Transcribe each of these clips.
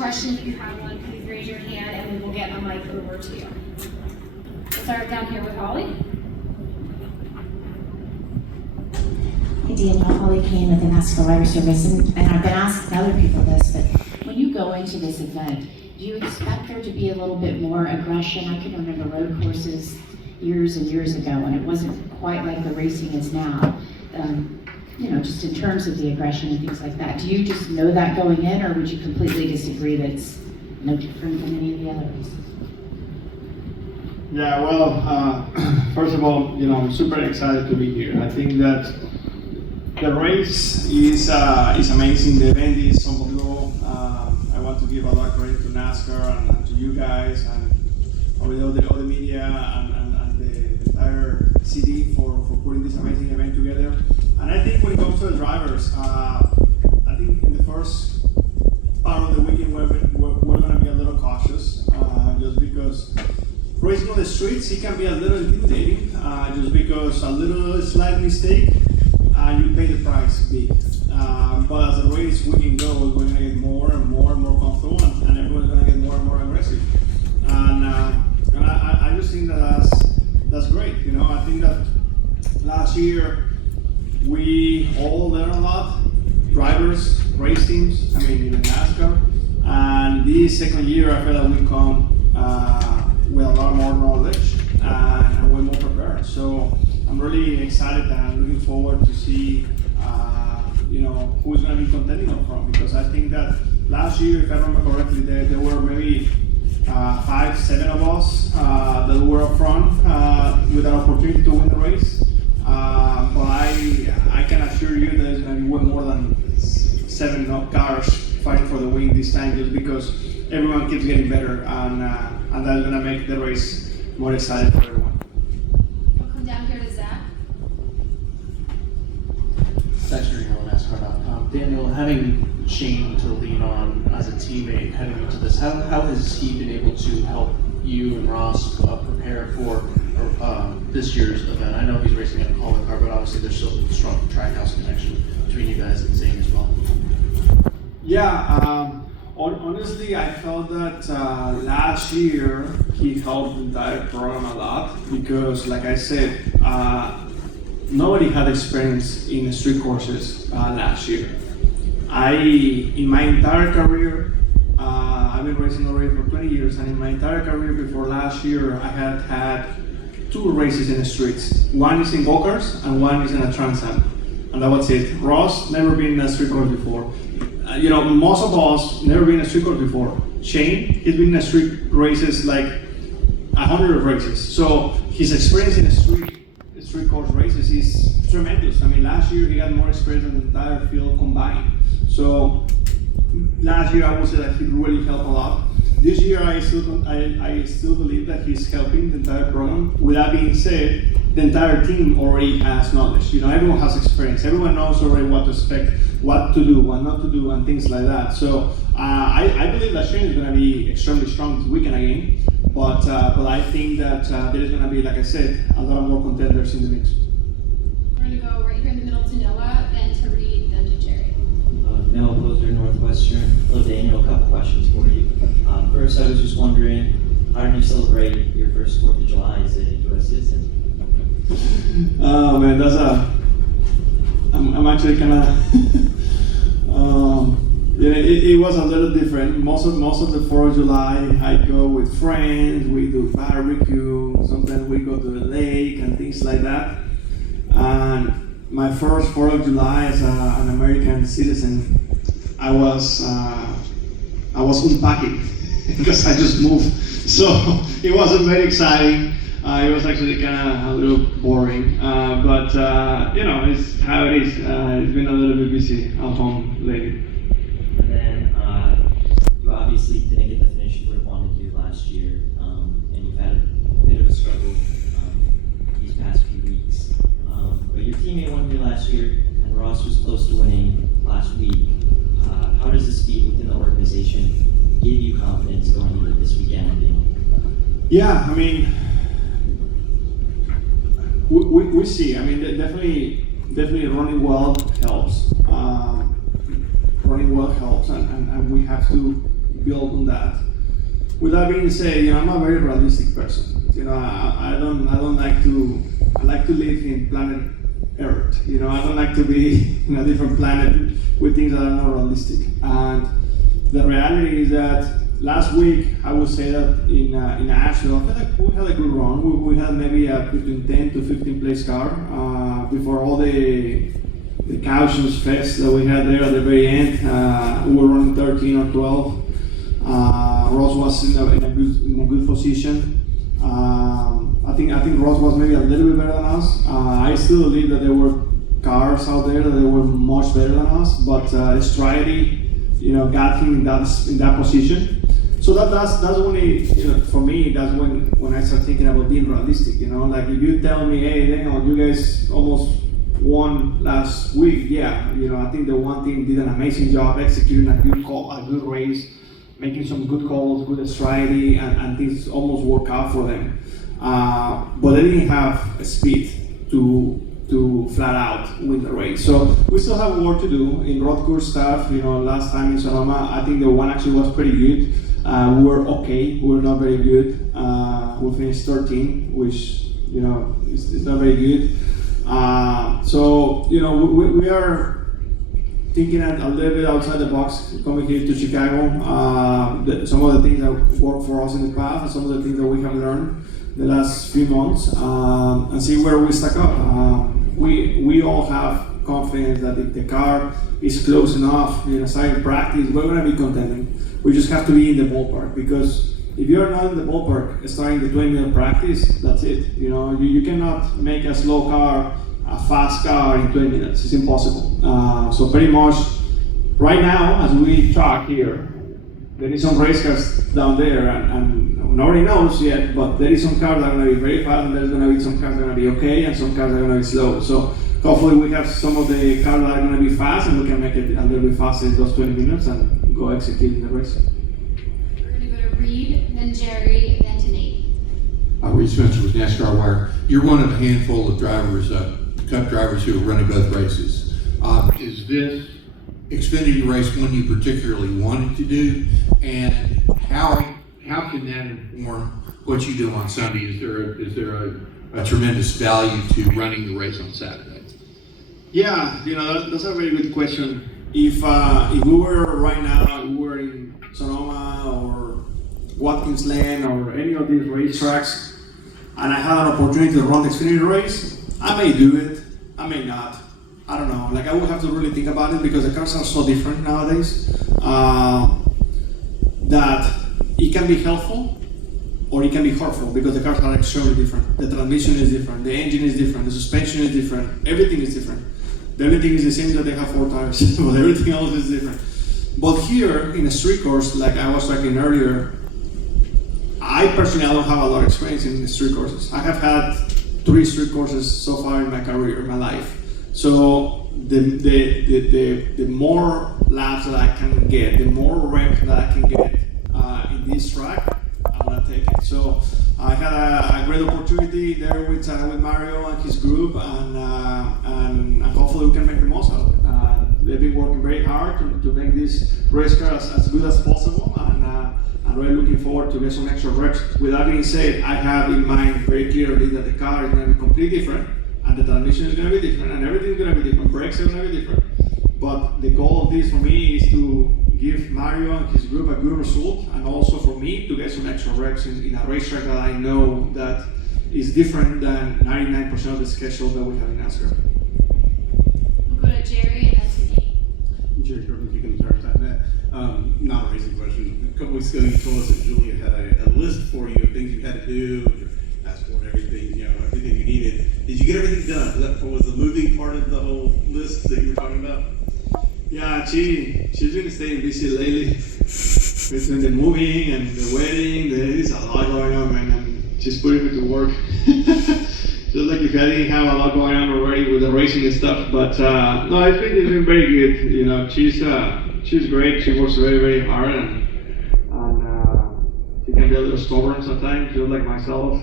question, if you have one, please raise your hand and we will get a mic over to you. We'll start down here with Holly. Hey Daniel, Holly Kane with the NASCAR Service, and I've been asking other people this, but when you go into this event, do you expect there to be a little bit more aggression? I can remember road courses years and years ago, and it wasn't quite like the racing is now. Just in terms of the aggression and things like that. Do you just know that going in, or would you completely disagree that it's no different than any of the other races? Yeah, well, first of all, I'm super excited to be here. I think that the race is amazing. The event is unbelievable. I want to give a lot of credit to NASCAR and to you guys and all the media and the entire city for putting this amazing event together. And I think when it comes to the drivers, I think in the first part of the weekend we're going to be a little cautious, just because racing on the streets, it can be a little intimidating, just because a little slight mistake and you pay the price big. But as the race weekend goes, we're going to get more and more comfortable, and everyone's going to get more and more aggressive. And I just think that's great. I think that last year we all learned a lot, drivers, race teams, even NASCAR. And this second year, I feel that we come with a lot more knowledge and we're more prepared. So I'm really excited and I'm looking forward to see who's going to be contending up front, because I think that last year, if I remember correctly, there were maybe 5, 7 of us that were up front with an opportunity to win the race. But I can assure you that there's going to be way more than 7 cars fighting for the win this time, just because everyone keeps getting better, and that's going to make the race more exciting for everyone. We'll come down here to Zach. Zach on NASCAR.com. Daniel, having Shane to lean on as a teammate heading into this, how has he been able to help you and Ross prepare for this year's event? I know he's racing in a Colin car, but obviously there's still a strong trackhouse connection between you guys and Zane as well. Yeah, honestly, I felt that last year he helped the entire program a lot, because, like I said, nobody had experience in street courses last year. In my entire career, I've been racing already for 20 years, and in my entire career before last year, I had 2 races in the streets. One is in go-karts and one is in a Trans Am, and that was it. Ross never been in a street course before. Most of us never been in a street course before. Shane, he's been in street races like 100 races. So his experience in street course races is tremendous. Last year he had more experience than the entire field combined. So last year I would say that he really helped a lot. This year I still believe that he's helping the entire program. With that being said, the entire team already has knowledge. Everyone has experience. Everyone knows already what to expect, what to do, what not to do, and things like that. So I believe that Shane is going to be extremely strong this weekend again. But I think that there is going to be, like I said, a lot more contenders in the mix. We're going to go right here in the middle to Noah, then to Reed, then to Jerry. Noah Poser, Northwestern. Hello, Daniel. A couple questions for you. First, I was just wondering, how did you celebrate your first 4th of July as a U.S. citizen? Oh man, that's I'm actually kind of. It was a little different. Most of the 4th of July, I go with friends. We do barbecue. Sometimes we go to the lake and things like that. And my first 4th of July as an American citizen, I was unpacking because I just moved. So it wasn't very exciting. It was actually kind of a little boring. But it's how it is. It's been a little bit busy at home lately. And then you obviously didn't get the finish you would have wanted to do last year, and you've had a bit of a struggle these past few weeks. But your teammate won here last year, and Ross was close to winning last week. How does the speed within the organization give you confidence going into this weekend? Yeah, we see. Definitely running well helps. Running well helps, and we have to build on that. With that being said, I'm a very realistic person. I don't like to. I like to live in planet Earth. I don't like to be in a different planet with things that are not realistic. And the reality is that last week, I would say that in Asheville, we had a good run. We had maybe a between 10 to 15 place car before all the cautions fest that we had there at the very end. We were running 13 or 12. Ross was in a good position. I think Ross was maybe a little bit better than us. I still believe that there were cars out there that they were much better than us, but Stridey, got him in that position. So that's only, for me, that's when I start thinking about being realistic. Like if you tell me, hey, Daniel, you guys almost won last week. Yeah, I think the one team did an amazing job executing a good race, making some good calls, good strategy, and things almost work out for them. But they didn't have a speed to flat out win the race. So we still have work to do in road course stuff. Last time in Sonoma, I think the one actually was pretty good. We were okay. We were not very good. We finished 13, which is not very good. So we are thinking a little bit outside the box, coming here to Chicago. Some of the things that worked for us in the past, and some of the things that we have learned the last few months, and see where we stack up. We all have confidence that if the car is close enough in a side practice, we're going to be contending. We just have to be in the ballpark, because if you're not in the ballpark starting the 20-minute practice, that's it. You cannot make a slow car a fast car in 20 minutes. It's impossible. So pretty much right now, as we talk here, there is some race cars down there, and nobody knows yet, but there is some cars that are going to be very fast, and there's going to be some cars that are going to be okay, and some cars that are going to be slow. So hopefully we have some of the cars that are going to be fast, and we can make it a little bit faster in those 20 minutes and go execute in the race. We're going to go to Reed, then Jerry, then to Nate. Reed Spencer with NASCAR Wire. You're one of a handful of drivers, Cup drivers who are running both races. Is this Xfinity race one you particularly wanted to do? And how can that inform what you do on Sunday? Is there a tremendous value to running the race on Saturday? Yeah, that's a very good question. If we were right now, we were in Sonoma or Watkins Glen or any of these racetracks, and I had an opportunity to run the Xfinity race, I may do it, I may not. I don't know. Like, I would have to really think about it, because the cars are so different nowadays that it can be helpful or it can be hurtful, because the cars are extremely different. The transmission is different, the engine is different, the suspension is different, everything is different. The only thing is the same, that they have 4 tires, but everything else is different. But here in a street course, like I was talking earlier, I personally don't have a lot of experience in street courses. I have had 3 street courses so far in my career, in my life. So the more laps that I can get, the more reps that I can get in this track, I'm gonna take it. So I had a great opportunity there with Mario and his group, and hopefully we can make the most out of it. They've been working very hard to make this race car as good as possible, and I'm really looking forward to get some extra reps. With that being said, I have in mind very clearly that the car is going to be completely different, and the transmission is going to be different, and everything is going to be different. Brakes are going to be different. But the goal of this for me is to give Mario and his group a good result, and also for me to get some extra reps in a racetrack that I know that is different than 99% of the schedule that we have in NASCAR. We'll go to Jerry and then to Nate. Jerry Jordan, you can start that. Not a racing question. A couple weeks ago, you told us that Julia had a list for you of things you had to do, your passport, everything, everything you needed. Did you get everything done? That was the moving part of the whole list that you were talking about? Yeah, she's been staying busy lately. Between the moving and the wedding, there is a lot going on, man, and she's putting me to work. Just like if I didn't have a lot going on already with the racing and stuff, but no, it's been very good. She's great. She works very, very hard, and she can be a little stubborn sometimes, just like myself.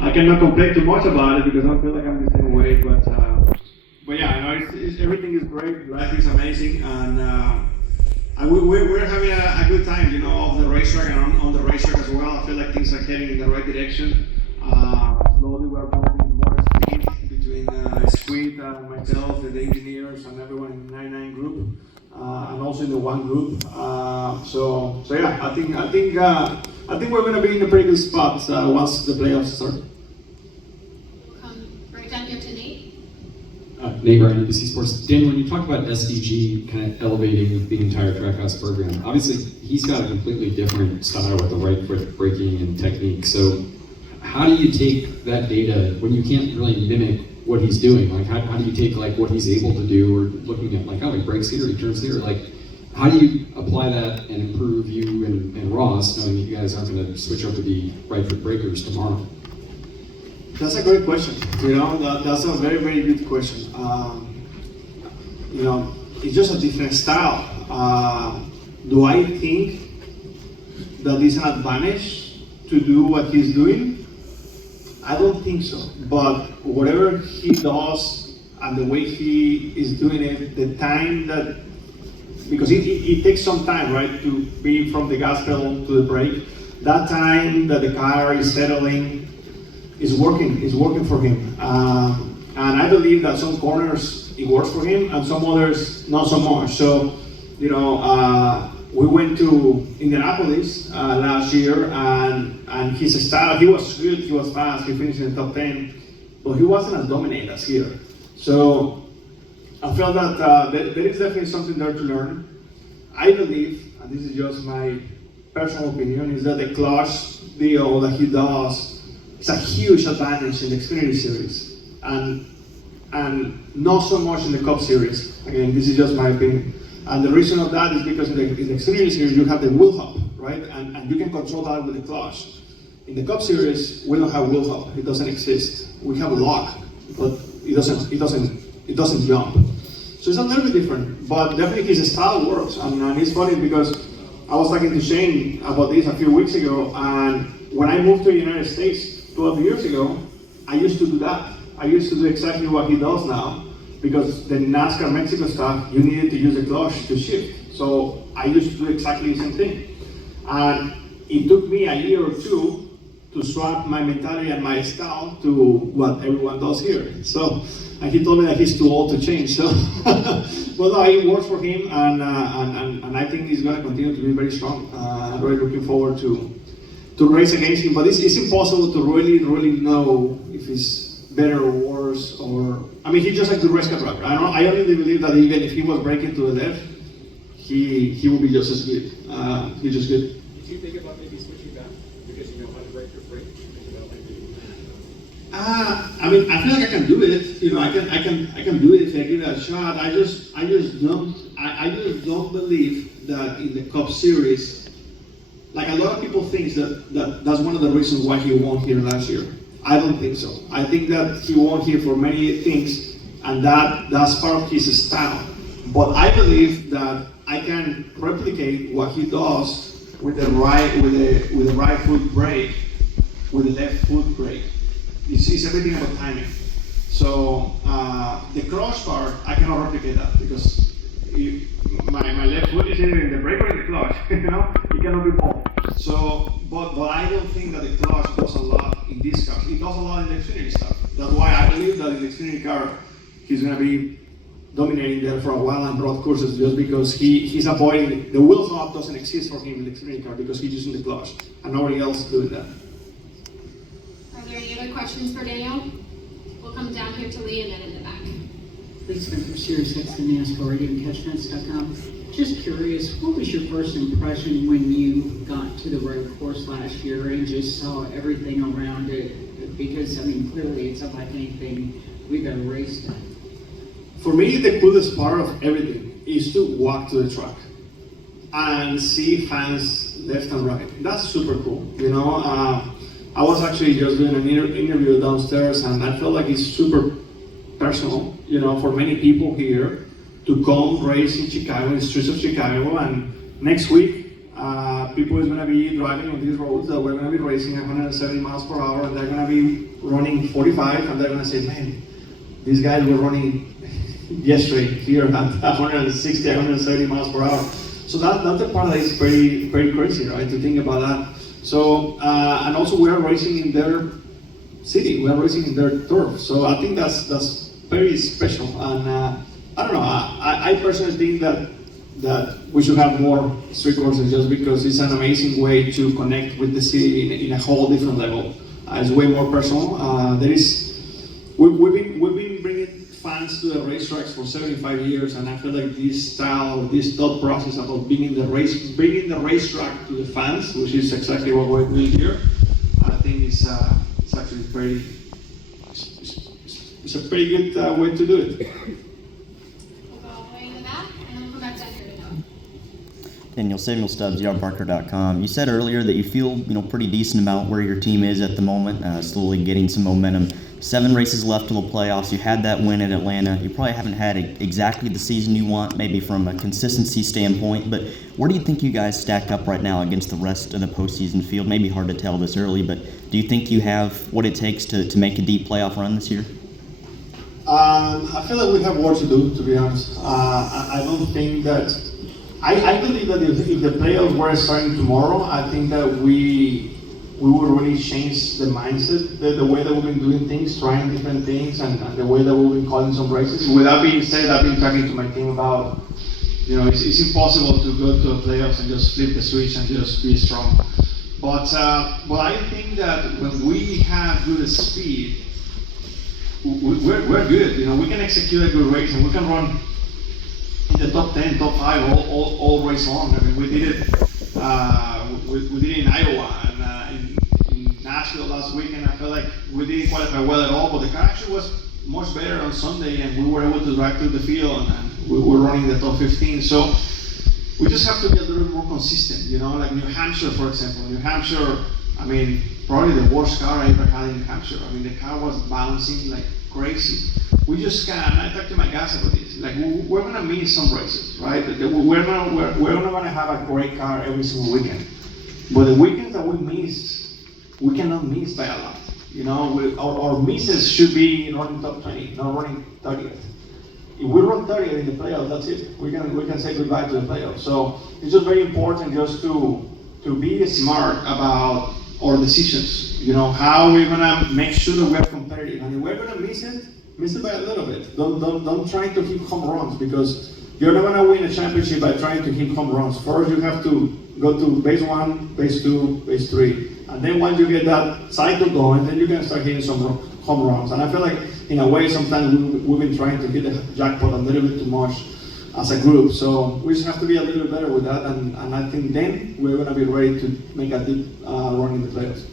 I cannot complain too much about it, because I feel like I'm the same way. But yeah, everything is great. Life is amazing, and we're having a heading in the right direction. Slowly we're building more speed between Squid, myself, the engineers, and everyone in the 99 group, and also in the one group. So yeah, I think we're going to be in a pretty good spot once the playoffs start. We'll come right down here to Nate. Nate Ryan, NBC Sports. Daniel, when you talked about SDG kind of elevating the entire Trackhouse program, obviously he's got a completely different style with the right foot braking and technique. So how do you take that data when you can't really mimic what he's doing? Like how do you take like what he's able to do, or looking at like, oh, he brakes here, he turns here, like how do you apply that and improve you and Ross, knowing that you guys aren't going to switch over to be right foot brakers tomorrow? That's a great question. That's a very, very good question. It's just a different style. Do I think that it's an advantage to do what he's doing? I don't think so. But whatever he does and the way he is doing it, the time that, because it takes some time, right, to be from the gas pedal to the brake. That time that the car is settling is working for him. And I believe that some corners it works for him and some others not so much. So, we went to Indianapolis last year, and his style, he was good, he was fast, he finished in the top 10, but he wasn't as dominant as here. So I felt that there is definitely something there to learn. I believe, and this is just my personal opinion, is that the clutch deal that he does is a huge advantage in the Xfinity Series, and not so much in the Cup Series. Again, this is just my opinion. And the reason of that is because in the Xfinity Series you have the wheel hub, right? And you can control that with the clutch. In the Cup Series, we don't have wheel hub. It doesn't exist. We have a lock, but it doesn't jump. So it's a little bit different, but definitely his style works. And it's funny because I was talking to Shane about this a few weeks ago, and when I moved to the United States 12 years ago, I used to do that. I used to do exactly what he does now, because the NASCAR Mexico stuff, you needed to use a clutch to shift. So I used to do exactly the same thing. And it took me a year or two to swap my mentality and my style to what everyone does here. So, and he told me that he's too old to change. So, well, no, it works for him, and I think he's going to continue to be very strong. I'm really looking forward to race against him. But it's impossible to really know if he's better or worse, or I mean, he's just a good race car driver. I honestly believe that even if he was braking to the left, he will be just as good. He's just good. Did you think about maybe switching back because you know how to brake your brake? I mean, I feel like I can do it. I can do it if I give it a shot. I just don't believe that in the Cup Series, like a lot of people think that's one of the reasons why he won here last year. I don't think so. I think that he won here for many things, and that's part of his style. But I believe that I can replicate what he does with the right foot brake, with the left foot brake. It's everything about timing. So the clutch part, I cannot replicate that because my left foot is either in the brake or in the clutch. It cannot be both. So, but I don't think that the clutch does a lot in this car. It does a lot in the Xfinity stuff. That's why I believe that in the Xfinity car, he's going to be dominating there for a while on broad courses, just because he's avoiding the wheel hub doesn't exist for him in the Xfinity car because he's using the clutch and nobody else is doing that. Are there any other questions for Daniel? We'll come down here to Lee and then in the back. Please spend for Series 6 to NASCAR Radio and CatchFence.com. Just curious, what was your first impression when you got to the road course last year and just saw everything around it? Because, I mean, clearly it's unlike anything we've ever raced at. For me, the coolest part of everything is to walk to the track and see fans left and right. That's super cool, I was actually just doing an interview downstairs, and I felt like it's super personal, for many people here to come race in Chicago, in the streets of Chicago, and next week, people is going to be driving on these roads that we're going to be racing 170 miles per hour, and they're going to be running 45, and they're going to say, man, these guys were running yesterday here at 160, 170 miles per hour. So that's the part that is very, very crazy, right? To think about that. So, and also we are racing in their city, we are racing in their turf. So I think that's very special. And I don't know, I personally think that we should have more street courses just because it's an amazing way to connect with the city in a whole different level. It's way more personal. We've been bringing fans to the racetracks for 75 years, and I feel like this style, this thought process about bringing the racetrack to the fans, which is exactly what we're doing here, I think it's actually it's a pretty good way to do it. We'll go all the way in the back, and then we'll come back down here to go. Daniel, Samuel Stubbs, yardbarker.com. You said earlier that you feel, pretty decent about where your team is at the moment, slowly getting some momentum. 7 races left to the playoffs. You had that win at Atlanta. You probably haven't had exactly the season you want, maybe from a consistency standpoint, but where do you think you guys stack up right now against the rest of the postseason field? Maybe hard to tell this early, but do you think you have what it takes to make a deep playoff run this year? I feel like we have work to do, to be honest. I don't think that. I believe that if the playoffs were starting tomorrow, I think that we would really change the mindset, the way that we've been doing things, trying different things, and the way that we've been calling some races. With that being said, I've been talking to my team about, it's impossible to go to a playoffs and just flip the switch and just be strong. But I think that when we have good speed, we're good. We can execute a good race and we can run in the top 10, top 5 all race long. I mean, we did it. We did it in Iowa and in Nashville last weekend. I felt like we didn't qualify well at all, but the car actually was much better on Sunday, and we were able to drive through the field, and we were running the top 15. So we just have to be a little bit more consistent. Like New Hampshire, for example. New Hampshire, I mean, probably the worst car I ever had in New Hampshire. I mean, the car was bouncing like crazy. We just can't. I talked to my guys about this. Like, we're gonna miss some races, right? We're not gonna have a great car every single weekend. But the weekends that we miss, we cannot miss by a lot. Our misses should be running top 20, not running 30th. If we run 30th in the playoffs, that's it. We can say goodbye to the playoffs. So it's just very important just to be smart about our decisions. How we're gonna make sure that we are competitive, and if we're gonna miss it by a little bit. Don't try to hit home runs, because you're not gonna win a championship by trying to hit home runs. First, you have to go to base 1, base 2, base 3, and then once you get that cycle going, then you can start hitting some home runs. And I feel like, in a way, sometimes we've been trying to hit the jackpot a little bit too much as a group. So we just have to be a little bit better with that, and I think then we're gonna be ready to make a deep run in the playoffs.